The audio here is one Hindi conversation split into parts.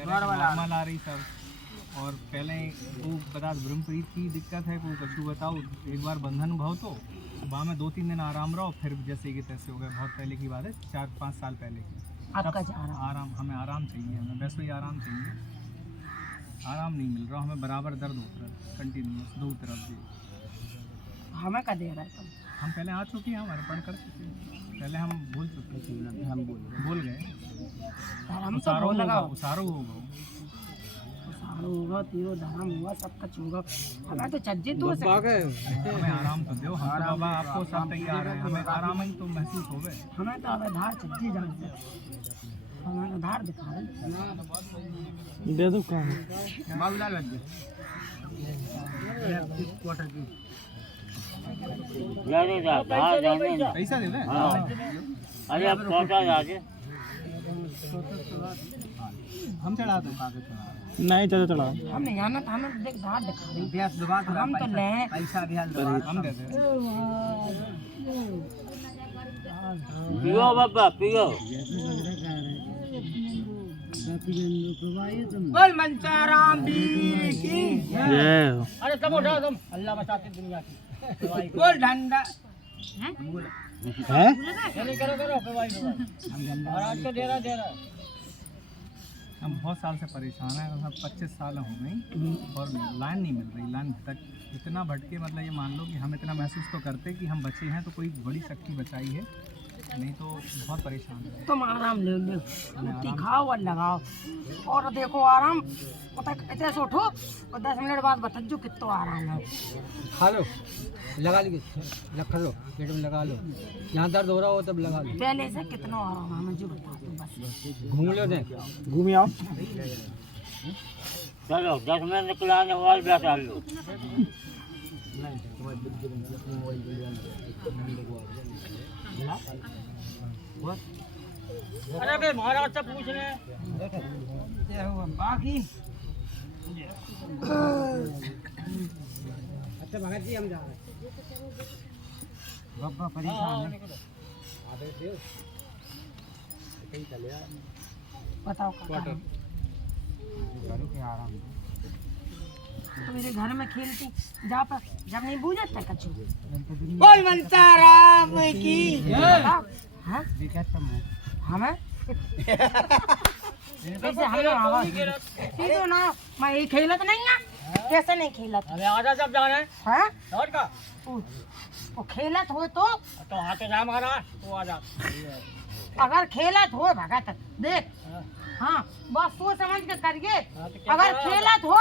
कह रहे हैं नॉर्मल आ रही सब। और पहले वो बता ब्रह्मप्रीत की दिक्कत है, वो कछु बताओ, एक बार बंधन भाव तो वहाँ में 2-3 दिन आराम रहो, फिर जैसे कि तैसे हो गया। बहुत पहले की बात है, 4-5 साल पहले की। आपका आराम, हमें आराम चाहिए, हमें वैसे ही आराम चाहिए। आराम नहीं मिल रहा, हमें बराबर दर्द होता है कंटिन्यूस दो तरफ से। हमें का दे रहा है तुम? हम पहले आ चुके हैं, हम अर्पण कर चुके हैं, पहले हम बोल चुके हैं, हम बोल गए। हम तो बोल लगा उसारो होगा, होगा, तीरो धर्म होगा, सब कुछ होगा। हमें तो चज्जे तो हमें आराम तो दो। हम तो बाबा आपको सब तैयार है, हमें आराम ही तो महसूस हो गए। हमें तो अब आधार चज्जे जान हमें आधार दिखा रहे दे दो काम बाबूला लग गए क्वार्टर की पैसा दे दे। अरे अब छोटा जाके हम चढ़ा दो कागज चढ़ा नहीं चलो चढ़ा। हम नहीं जाना, हमें देख धार दिखा रही ब्याज दबा हम तो ले पैसा भी हम दे दे। पियो बाबा पियो। बोल मनचाराम की। अरे तुम उठाओ, तुम अल्लाह बचाते दुनिया की। बोल डंडा है करो करो भाई महाराज को दे रहा। हम बहुत साल से परेशान हैं, मतलब 25 साल हो गई और लाइन नहीं मिल रही। लाइन इतना भटके, मतलब ये मान लो कि हम इतना महसूस तो करते कि हम बचे हैं तो कोई बड़ी शक्ति बचाई है, नहीं तो बहुत परेशान है। तुम आराम ले लो, रोटी खाओ और लगाओ और देखो आराम। पता इतने से उठो और 10 मिनट बाद बता जो कितना आराम है। खा लो, लगा लीजिए, रख लो पेट में, लगा लो। यहाँ दर्द हो रहा हो तब लगा लो। पहले से कितना आराम है मुझे बता दो बस। घूम लो दे, घूमी आओ। चलो 10 मिनट निकलाने वाल बैठा लो। अरे बे महाराज से पूछ रहे बाकी अच्छा भगत जी हम जा रहे हैं। बाबा परेशान है। बताओ तो मेरे घर में खेलती जा पर जब नहीं बूझता कछु। बोल मनसाराम की। हाँ हमें कैसे हम आवाज तो ना मैं ये खेलत नहीं है, कैसे नहीं खेलत? अरे आजा जब जाना है हाँ लौट का वो खेलत हो तो हाथ जा मारा तो आजा। अगर खेलत हो भगत देख, हाँ बस सोच समझ के करिए। अगर खेलत हो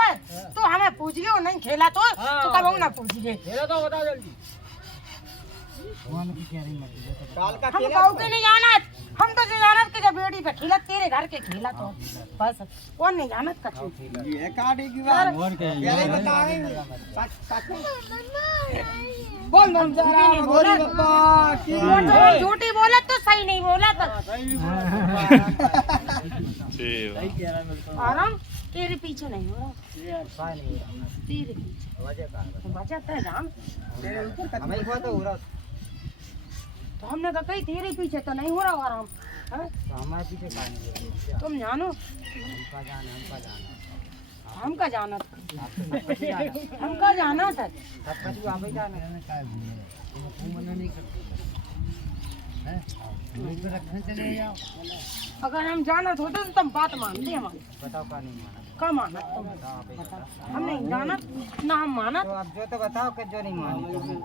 तो हमें पूछिए, नहीं खेलत हो तो कब ना पूछिए। खेलो तो बता जल्दी। हम कहू के नहीं जानत, हम तो जानत के जब बेड़ी पे खेलत तेरे घर के खेलत हो बस, कौन नहीं जानत कछु। ये काटे की बात और क्या है बताएंगे। बोल मनसाराम बोली बाबा की। झूठी बोलत तो सही नहीं बोलत। आराम तेरे पीछे नहीं हो रहा, तेरे पीछे वजह है राम। हमें को तो हो रहा, तो हमने कहा कहीं तेरे पीछे तो नहीं हो रहा आराम। तो हमारे पीछे कहां तुम जानो हम का जाना था, हम का जाना था। सब कुछ आप ही जाना है। तुम मना नहीं करते हैं, मुझे तो रखने चले जाओ। अगर हम जाना होते तो तुम बात मानते हमारी। बताओ का नहीं माना, का माना तुम? बताओ हम नहीं जाना ना हम माना। तो अब जो तो बताओ कि जो नहीं मानी।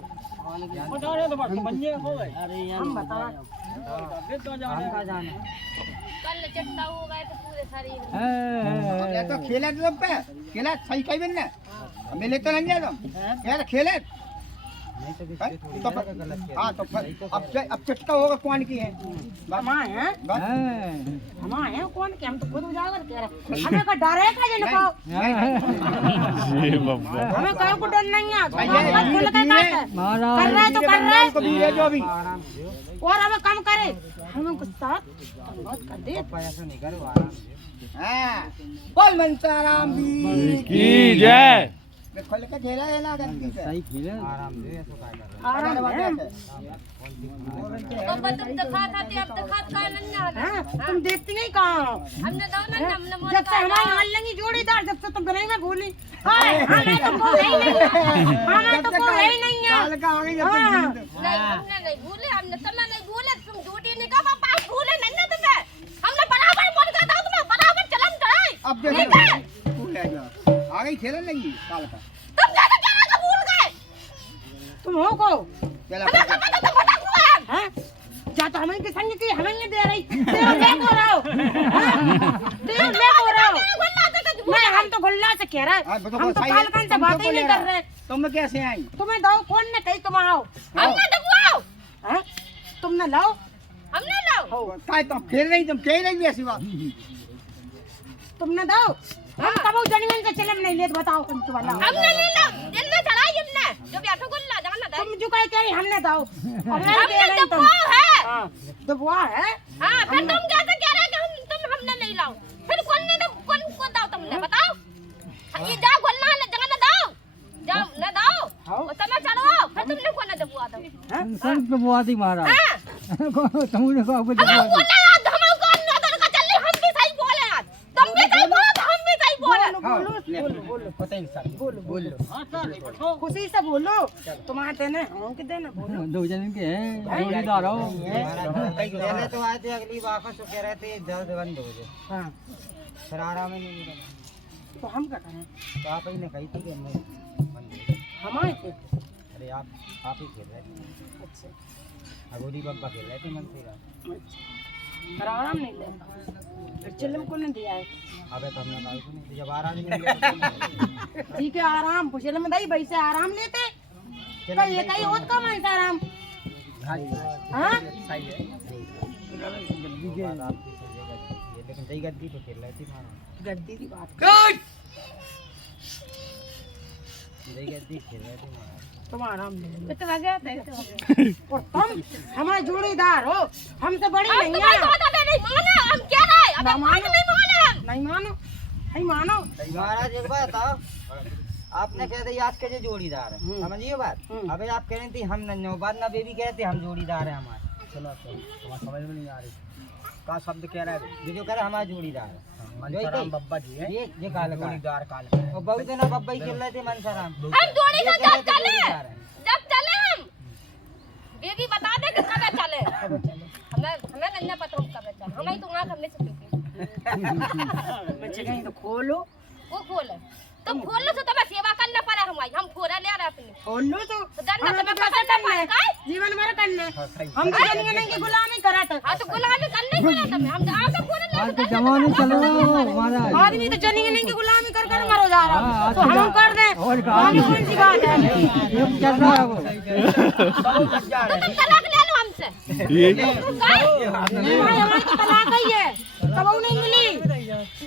बता रहे तो बस बंजे हो गए। अरे हम बता हम का जाना कल चट्टा हो गए तो पूरे शरीर है। तो खेला तो पे खेला सही कहीं भी ना मिले तो नहीं जाओ यार खेले नहीं तो गलत। हाँ तो अब चट्टा होगा कौन की है? हम आए हैं कौन के? हम तो खुद उजागर कह रहे। हमें का डर है का जन को? हमें कहीं को डर नहीं है। कर रहे तो कर रहे जो भी और हमें कम करे, हमें कुछ साथ बहुत कर दे। पैसा नहीं करो आराम से। बोल मनसाराम की जय। खोल के खेला है ना गलती से सही खेले आराम से ऐसा काय कर रहा आराम है तो तुम दिखा था अब दिखा का नन्ना हाँ, तुम देखती नहीं कहाँ हो? हमने दो ना हमने मोड़ जब से हमारी अल्लंगी जोड़ीदार जब से तुम बनाई में भूली हमें तो कोई है ही नहीं है हमें तो कोई है ही नहीं है काल का आ गई जब हाँ। नहीं हमने नहीं भूले हमने तुम्हें नहीं भूले तुम झूठी नहीं कहा पापा भूले नहीं ना तुम्हें हमने बराबर बोल का था तुम्हें बराबर चलन चढ़ाई अब देखो भूल है जो आ गई खेलने लगी काल का तुम ज्यादा क्या का भूल गए तुम हो को चला हमें पता तो बता हुआ है हैं जा तो हमें के संग की हमें नहीं दे रही तेरा मैं को रहो तेरा मैं को रहो नहीं हम तो गुल्ला से कह रहे हाँ, बताओ, हम तो सही है। कालकन से तुम बात तो ही नहीं बोले कर ना। रहे तुम कैसे आई तुम्हें दो कौन ने कही तुम आओ हमने दबवाओ हैं तुम न लाओ हमने लाओ काय तुम खेल रही तुम खेल रही ऐसी बात तुम न दो हम कब जनियन से चलम नहीं लेत बताओ तुम वाला हमने नहीं लाओ दिल में चढ़ाई हमने जो भी आठो गुल्ला जाना दे तुम जो कह रही हमने दो हमने दे हमने रही तुम दबवा है हां दबवा है हाँ फिर तुम कैसे कह रहे कि तुम हमने नहीं लाओ फिर कौन ने तो कौन को दाओ तुमने बताओ ये जाओ गुल्ला ने जगह न दाओ जाओ न दाओ और तमा चलो फिर तुमने कौन ने दबवा दो सब पे बुआती मारा हां तुमने को आपको अगर बोला यार हम कौन न तो का चल हम भी सही बोले यार तुम भी सही बोलो तो हम भी सही बोले बोलो पता ही सर बोलो खुशी से बोलो तुम्हारे देने हम के देना बोलो दो जन के हैं जोड़ीदार हो पहले तो आए थे अगली वापस तो कह रहे थे जल्द बंद हो जाए हां फिर आराम ही नहीं मिला तो हम क्या करें तो आप ही ने कही थी कि मैं बंद हो जाए। हम आए थे अरे आप ही खेल रहे थे अच्छा अगोरी बब्बा खेल रहे थे मन से पर आराम नहीं ले फिर चिल्लम को नहीं दिया है अबे तो हमने कहा नहीं जब आराम ही नहीं मिला ठीक है आराम पुछले में दई भाई से आराम लेते तो ये कहीं और कम है आराम हां सही है लेकिन सही गद्दी तो खेल रहे थे मारा गद्दी की बात सही गद्दी खेल रहे थे मारा तुम आराम ले लो तो वगैरह और तुम हमारे जोड़ीदार हो हमसे बड़ी हम नहीं तुम्हारी है बात नहीं माना हम क्या रहे अब ना हम मानो। नहीं माने हम नहीं मानो नहीं मानो महाराज एक बात बताओ आपने कह दिया आज के जो जोड़ीदार है समझिए बात अबे आप कह रही थी हम नन्हे बाद ना बेबी कहते हम जोड़ीदार है हमारे चलो तुम्हारा समझ में नहीं आ रही का शब्द कह रहा है जो कह रहे हमारे जोड़ीदार है मनसाराम बब्बा जी है ये काल का जोड़ीदार काल और बहुत दिन बब्बा ही खेल रहे थे मनसाराम हम जोड़ी ये से कह रहे जब थे चले जोड़ीदार है जब चले हम बेबी बता दे कि कब चले हमें नहीं पता हम कब चले हमें तो आंख हमने से चुकी बच्चे कहीं तो खोलो वो खोले तुम खोल लो तो तुम्हें सेवा करना पड़ा हमारी हम खोरा ले रहे अपने खोल लो तो दंड हमें तो तुम्हें कैसे पकड़ना करना है पड़ेगा जीवन भर करना है हम तो जनियन की गुलामी करा था हाँ तो गुलामी करना ही पड़ा तुम्हें हम आगे खोरा ले आज तो जमाने चलो महाराज आदमी तो जनियन की गुलामी कर कर मरो जा रहा हाँ, तो हम कर दें और का आगे कौन सी बात है ये चल रहा है वो तो तुम तलाक ले लो हमसे भाई हमारी तो तलाक ही है कब नहीं मिली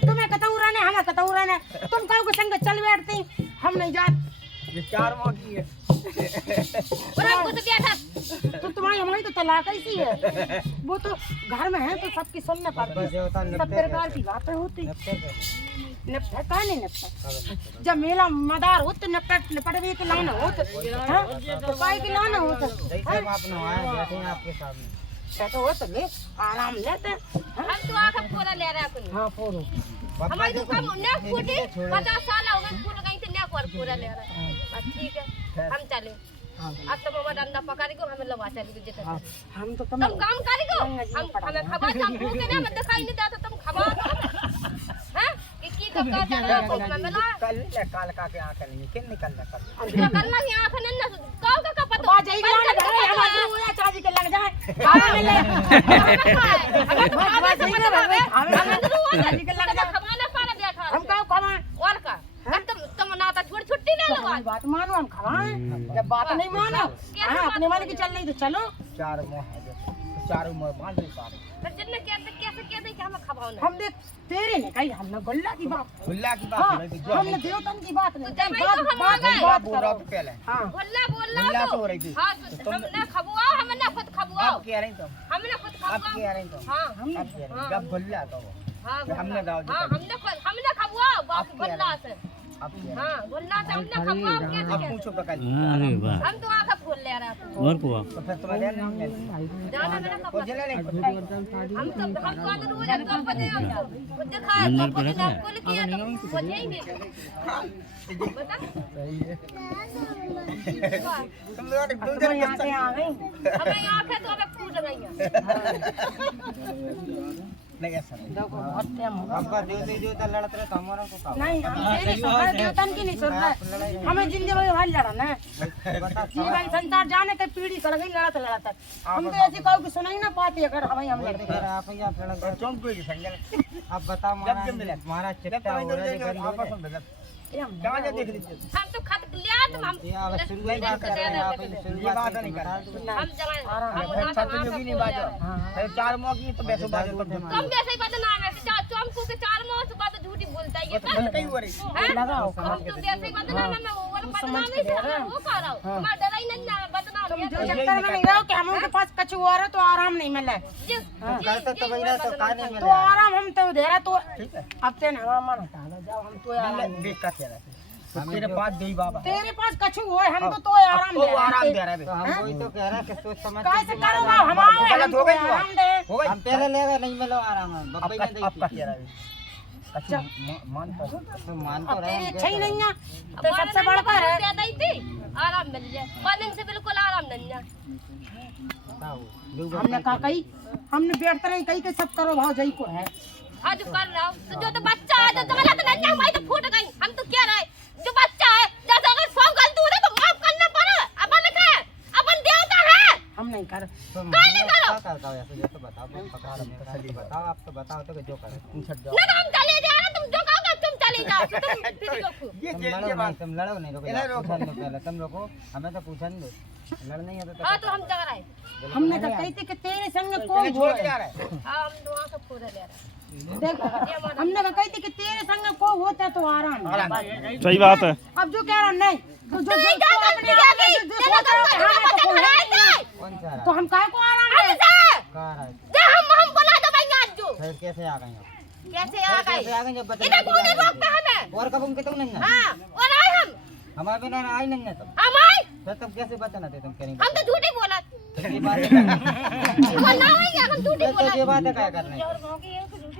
तुम्हें कतौरा ने हमें कतौरा ने तुम कहो के संग चल बैठती हम नहीं जाते ये 4 माह की है और हम कुछ दिया था तो तुम्हारी हमारी तो तलाक ही सी है वो तो घर में है तो सबकी सुनना पड़ती है सब प्रकार की बातें होती निपटा का नहीं निपटा जब मेला मदार हो तो निपट भी के लाना हो तो काय के लाना हो तो जैसे हम अपने आए बैठे हैं आपके सामने तो हो तो ले आराम लेते हम तो आगे खोरा ले रहे अपने हाँ फोड़ो हमारी तो कम ने फूटी 50 साल हो गए फूल गई थी ने पूरा ले रहा बस ठीक है हम चले अब तो मामा डंडा पकड़ को हमें लगा चली जेते हम तो तुम काम करी को हम हमें खबर तुम भूखे ना मत दिखाई नहीं देता तुम खबर हैं कि तो का चला को मैं मिला कल ले काल का के आंख नहीं किन निकलना कल तो करना ही आंख न काव का पता बात जाएगी ना हमारे हुआ चाची के लग जाए खाना मिले हमें खावा जाएगी ना हमें तो हुआ चाची के लग जाए खवाना पाना बैठा हम कहो खावा और का तुम ना तो छोड़ छुट्टी ले लो बात मानो हम खवाएं जब बात नहीं मानो हाँ अपने मन की चल रही तो चलो 4 माह है जो 4 माह मान ले सारे फिर जिन्ने कैसे कहते कि हमें खवाओ ना हम देख तेरे ने कही हमने गुल्ला की बात खुल्ला की हाँ बात है जो हमने देवतन की बात नहीं तो जब बात हम बात आ गए। बात बोल रहा करो तो पहले हाँ बोलना खुल्ला से हो रही थी हाँ तो हमने खबुआओ हमने खुद खबुआओ अब कह रही तुम हमने खुद अब खबुआओ कह रही तुम हाँ अब कह रही जब खुल्ला तो वो हाँ हमने गाँव हाँ हमने खबुआओ बाकी अब कह बोलना रही से हाँ गुल्ला से हमने खपा कैसे अब कैसे पूछो बकाई अरे वाह हम तो आंख खोल ले रहा है और को तो फिर तुम्हें लेना नहीं जाना मेरा वो खपा जला नहीं हम तो रोज तो बने हम वो दिखा तो कुछ ना कुल किया तो वो यही नहीं बता तुम लोग दो तो जन यहाँ पे आ गई हमें आंख है तो हमें फूट गई नहीं ऐसा नहीं देखो बहुत टाइम हो गया। अब्बा देवता लड़ते रहे तो हमारा को का नहीं हम तेरे सहारे देवतन की नहीं सुन रहे हमें जिंदगी में भाई लड़ना है जी भाई संसार जाने के पीढ़ी कर गई लड़त लड़त हम तो ऐसी कहो कि सुना ही ना पाती अगर हमें हम लड़ते फिर आप ही आप लड़ चौंक पे संजल अब बताओ हमारा चिट्टा हो रहा है आपस में बदल कहां जा देख लीजिए हम तो खत लिया तो हम ये आप शुरुआत बात कर रहे हैं आप ये शुरुआत बात नहीं कर रहे हम जगह हम फिर ना छत जोगी नहीं बाजो फिर चार मौकी तो बैठो बाजो तो तुम जैसे ही बदनाम है चमकू के चार माह से बात झूठी बोलता है ये फिर कहीं हो रही लगाओ हम तो जैसे ही बदनाम है मैं वो बदनाम ही से वो कर रहा हूं मैं डरा ही नहीं ना बदनाम तुम जो चक्कर में नहीं रहो कि हम उनके पास कछु आ रहा तो आराम नहीं मिला करते तो वही ना तो का नहीं तो मिला आराम हम तो दे रहा तो अब तेन हवा मन हटा दो जब हम तो आराम देख का कह रहा है तेरे पास दे बाबा तेरे पास कछु हो हम तो आराम तो दे आराम रहे दे रहा है तो हम वही तो कह रहे हैं कि सोच समझ के कैसे करो ना हम आओ गलत हो गई आराम दे हो गई हम पहले ले गए नहीं मिलो आराम है बब्बई ने आपका दी कह रहा है अच्छा मान पर तो मान तो अब रहे तेरी हैं अच्छा ही नहीं है तो सबसे बड़का है दे दी थी आराम मिल जाए पलंग से बिल्कुल आराम नहीं है बताओ हमने कहा कही हमने बैठते नहीं कही के सब करो भाव जई को है आज कर रहा हूं तो जो तो बच्चा है जो गलत नहीं है भाई तो फूट गई हम तो क्या रहे जो बच्चा है जैसे अगर 100 गलती हो तो माफ करना पड़े अपन का अपन देवता है हम नहीं कर तो मैंने क्या करता हूं ऐसे जैसे बताओ पकड़ा रहे बताओ आप तो बताओ तो जो करे तुम छट जाओ ना हम चले जा रहे तुम जो कहोगे तुम चले जाओ तुम फिर देखो तुम लड़ो नहीं रुको पहले तुम रुको हमें तो पूछा नहीं दो लड़ नहीं है हां तो हम जग रहे हमने कहा कही थी कि तेरे संग कौन हो छोड़ के जा रहा है हम दुआ से पूरा ले रहे देख हमने कहा कही थी कि तेरे संग को होता तो आराम है। सही बात है। अब जो कह रहा नहीं तो जो जो जा अपने आप में जो सोच रहा है हमें तो कोई है नहीं। कौन सा रहा तो हम काहे को आराम है कहाँ रहा जे हम बोला दो भाई आज जो फिर कैसे आ गए आप कैसे आ गए कैसे आ गए जब इधर कौन बता रोकता हमें और कब उनके तुम नहीं है हां और आए हम हमारे बिना आई नहीं है तुम हम आए फिर तुम कैसे बचाना थे तुम कह रही हम तो झूठी बोला ये बात है वो ना है हम झूठी बोला ये बात है क्या करना है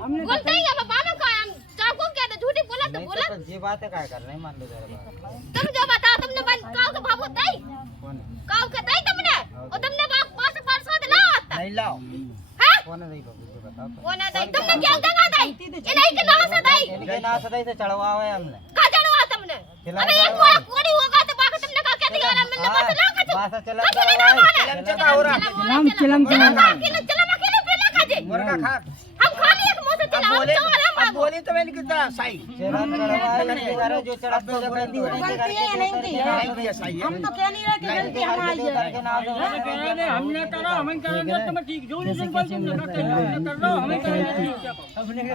हमने बोलते ही हम बाबा का हम चाको क्या था झूठी बोला तो नहीं बोला तो ये बात है क्या करना है मान लो जरा बात तुम जो बताओ तुमने काव के भाव दई कौन है काव के दई तुमने और तुमने बाप पास परसाद ला आता नहीं लाओ हां कौन है बाबू जो बताओ तो। वो ना दई तुमने क्या जगह दई ये नहीं के नाम से दई इनके ना सदाई से चढ़वा हुआ है हमने का जड़वा तुमने खिला अबे ये चढ़वा कोड़ी होगा तो बाकी तुमने का क्या दिया मिलने बस ला का बासा चला चढ़वा है चला हो रहा चलम चलम चलम चला अकेले पे ना खाजे मुर्गा खा हम खाली एक मुंह से चला हम चोर है अब बोले तो मैंने कितना सही चढ़ा चढ़वा है इनके घर जो चढ़ा तो जब गलती हो गलती है नहीं की है नहीं किया सही है हम तो कह नहीं रहे कि गलती हमारी है करके ना दो हमने करा हमें करेंगे तुम ठीक जो नहीं बोल तुमने कर लो हमें करेंगे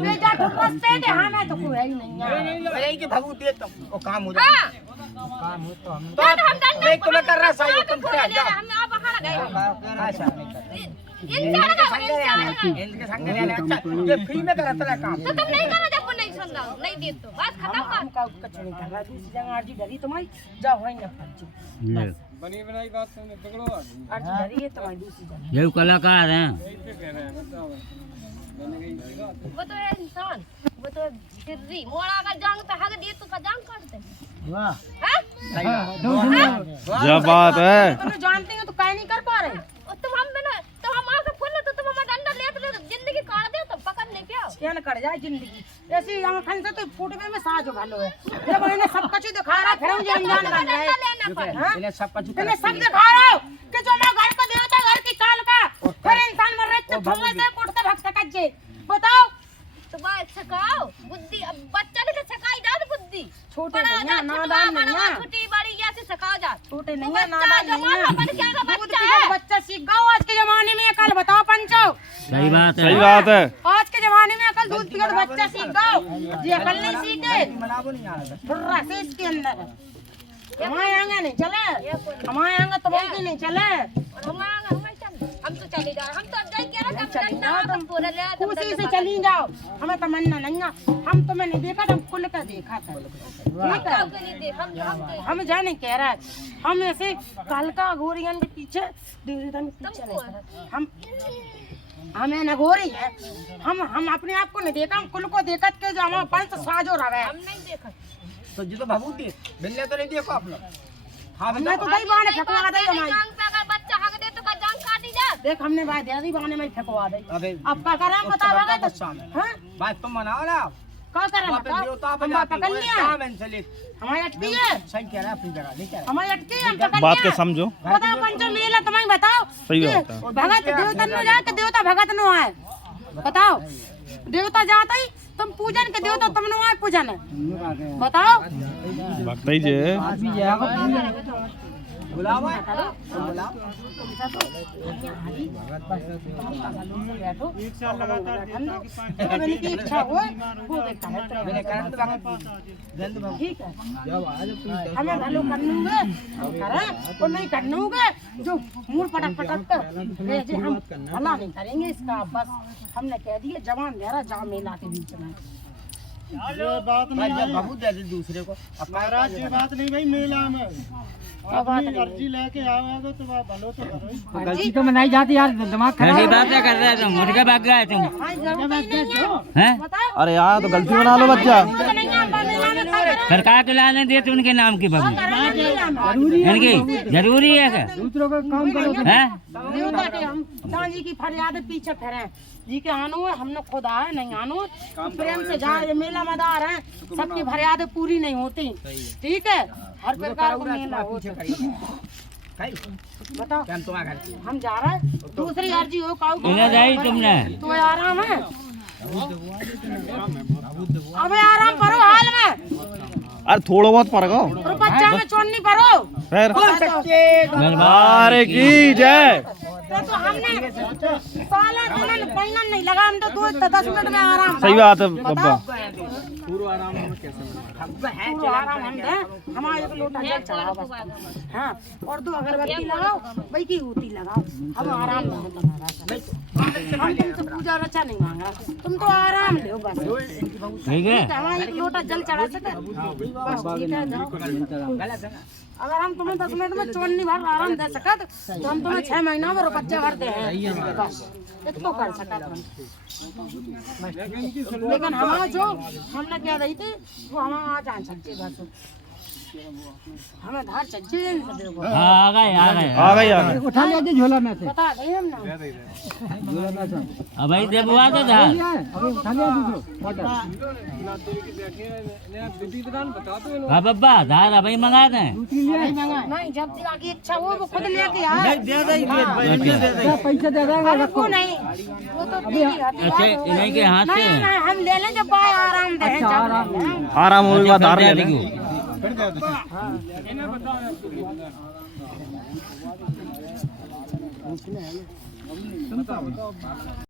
बेटा तो रास्ते दे हमें तो कोई है ही नहीं है अरे कि भगू दे तो वो काम हो जाए हां काम हो तो हम तो एक तुम्हें कर रहा सही तुम कर जा हम आप खड़ा गए अच्छा इंसान का इंसान इनके संग रहने अच्छा ये फ्री में करता है काम तो तुम नहीं करो जब वो नहीं सुन रहा नहीं दे तो बस खत्म कर हम का कुछ नहीं कर रहा दूसरी जगह अर्जी डरी तुम्हारी जाओ वहीं ना पहुंच बनी बनाई बात तुमने पकड़ो अर्जी डरी है तुम्हारी दूसरी जगह ये कलाकार हैं वो तो है इंसान वो तो चिर्री मोड़ा का जांग पे हग दिए तो का जांग काट दे वाह हैं क्या बात है। तुम जानते हो तो काहे नहीं कर पा रहे और तुम हम बिना तो हम आके फुल तो तुम हमारा डंडा ले जिंदगी काट दे तो पकड़ नहीं क्या क्या न कर जाए जिंदगी ऐसी आंखन से तो फुटवे में साज भालो है जब इन्हें सब कुछ दिखा रहा फिर मुझे अनजान बन रहा है लेना पर हाँ? इन्हें सब कुछ इन्हें सब दिखा रहा हो कि जो मैं घर को देवता घर की काल का फिर इंसान मर रहे तो थोड़ा से कुटते भक्त कच्चे बताओ तो बात सिखाओ बुद्धि अब बच्चा ने सिखाई जा बुद्धि छोटे नहीं है नादान नहीं है छोटी बड़ी ऐसे सिखाओ जा छोटे नहीं है नादान नहीं है अपन क्या का दूध बच्चा पीकर है बच्चा सीख गया आज के जमाने में कल बताओ पंचो सही बात है सही बात है। आज के जमाने में अकल दूध पीकर बच्चा सीख गया ये अकल नहीं सीखे मनाबो नहीं आ रहा फुर्रा से इसके अंदर हमारे आगे नहीं चले हमारे आगे तो बोलते नहीं चले हम हम तो चले जा हम तो अब जाए कह रहा हम ना हम पूरा ले खुशी से चली जाओ, हमें तमन्ना नहीं है। हम तुम्हें नहीं देखा, हम खुल कर देखा था। ठीक है? के लिए देख हम हम जाने कह रहा है, हम ऐसे कालका गोरियन के पीछे देवता के पीछे नहीं रहे। हम हमें न गोरी है, हम अपने आप को नहीं देखा, हम कुल को देखत के जो हमारा पंच साजो रहे। हम नहीं देखा तो जी तो बाबू देख मिलने तो नहीं देखो आप लोग। हाँ हमने तो दही बहाने फेंकवा दी हमारी। जांग पे अगर बच्चा हक दे तो का जांग काटी जा देख हमने बात दही बहाने में फेंकवा दी। अबे अब का करा बताओगे तो हाँ बात तुम बनाओ ना। क्या करा वहाँ पे देवता हम बजाते पकड़ हैं, लिया, काम है चलिए। हमारी अटकी है, सही कह रहा है अपनी जगह नहीं कह रहा। हमारी अटकी है, हम पकड़ बात के लिया। समझो। बताओ पंचो मेला तुम्हें बताओ सही कि बात है। भगत देवता न जाए कि देवता भगत न आए। बताओ देवता जाता ही तुम पूजन के देवता तुम न आए पूजन है। बताओ भक्त ही जे बुलाओ की इच्छा हो वो देखता है। मैंने कहा ठीक है हमें भलो करनूंगे हम करें और नहीं करनूंगे जो मुंह पटक पटक कर ऐसे हम भला नहीं करेंगे इसका। बस हमने कह दिया जवान दे रहा जा मेला के बीच में। ये बात जब बाबू दे दे दूसरे को महाराज ये बात नहीं भाई मेला में क्या बात नहीं अर्जी लेके आओगे तो आप भलो तो करो। गलती तो मनाई जाती यार, दिमाग खराब ऐसी बात क्या कर रहे तुम? मुर्गा भाग गए तुम हाँ, जरूरत ही नहीं है। हैं? बताओ अरे यार तो गलती बना लो बच्चा। तो नहीं है, हम मेला में क्या करें? सरकार के लाने दिए तो उनके नाम की बबू जरूरी इनकी जरूरी है क्या? दूसरों का काम करो। हैं? देवता के हम दांजी की फरियाद पीछे फिरे जी के आनो है, हमने खुद आए नहीं आनो तो प्रेम से जहाँ ये मेला मदार है सबकी फरियादें पूरी नहीं होती। ठीक है हर प्रकार का मेला होता है। बताओ क्या तुम्हारे घर की हम जा रहे हैं दूसरी अर्जी हो काऊ इन्हें जाई तुमने तो आराम है। अबे आराम करो हाल में अरे थोड़ा बहुत फर्क हो और बच्चा में चोरनी परो फिर धन्यवाद। अरे की जय। तो हमने साला दिन पहिना नहीं लगा, हम तो 10 मिनट में आराम। सही बात है बब्बा। पूर्व आराम में कैसे मिला? पूरा आराम हम दें, हमारा एक लोटा जल चढ़ाओ बस। हाँ और 2 अगरबत्ती लगाओ, भाई की ऊती लगाओ। हम आराम में हम तुमसे पूजा रचा नहीं मांगा, तुम तो आराम लो बस। ठीक है हमारा एक लोटा जल चढ़ा सके बस ठीक है जाओ। अगर हम तुम्हें 10 मिनट में चोरनी भर आराम दे सकत तो हम तुम्हें 6 महीना में रुपया भरते हैं बस इतना कर सकत हम। लेकिन हमारा जो हमने क्या रही थी वो हमारा आज आन सकते बस हमें धार चाहिए देखो हाँ, आ गए आ गई आ गई। उठा लिया जी झोला में से। बता दें हम ना अब भाई जब हुआ तो था अभी उठा लिया दूसरो ऑर्डर। हाँ बब्बा धार अभी मंगा दें। नहीं जब तक की इच्छा हो वो खुद लेके आए अच्छा पैसे दे देंगे हमको नहीं वो तो तेरी हथी अच्छा बात हो। इन्हीं के हाथ से नहीं नहीं हम ले लें जब बाय आराम दे आराम होने के बाद धार ले दे लें। देंगे।